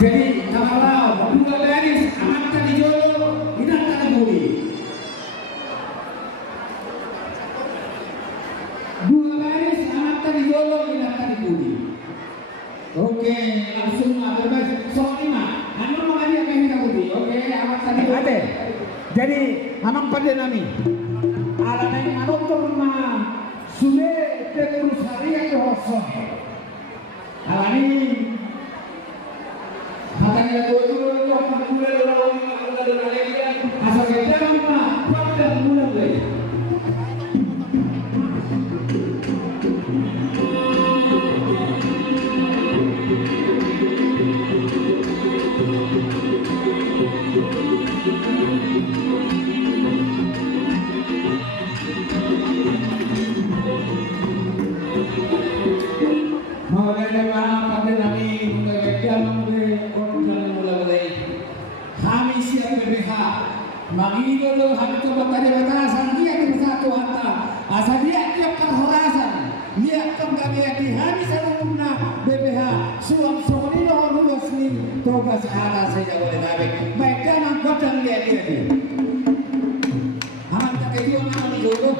Jadi kalau dua baris amatkan di jolo, hindarkan budi. Dua baris amatkan di jolo, hindarkan di budi. Oke, langsung berbaris. Soal lima, anu mengaji apa yang kita budi. Oke, amatkan di ade. Jadi amang pada nami. Ala nang manutur ma sudah terus hari yang kosong. Alani makanya dulu waktu mulai orang ada lagi asal kita mah pada mulai Mangidolo hantu batade batasan dia ke satu hata asa dia tiap perhorasan dia kembali di hari sarungna BPH suam sonino luas ni togas ala saya boleh tabe baik kan kodang dia dia aman tak kayu aman dulu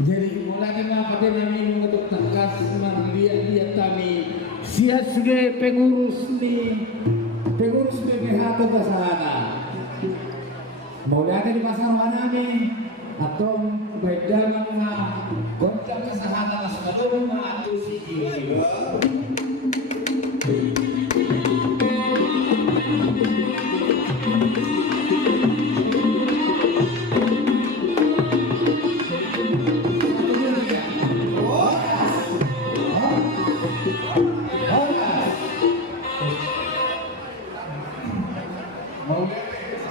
Jadi mulai pada kami untuk tegas melihat kami siap sebagai pengurus BPH atau Basahana. Mulai di pasar mana nih atau beda mana kontak kesehatan sebelum atau sih.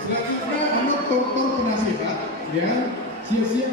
Selanjutnya anu tortor penasihat ya, sia-sia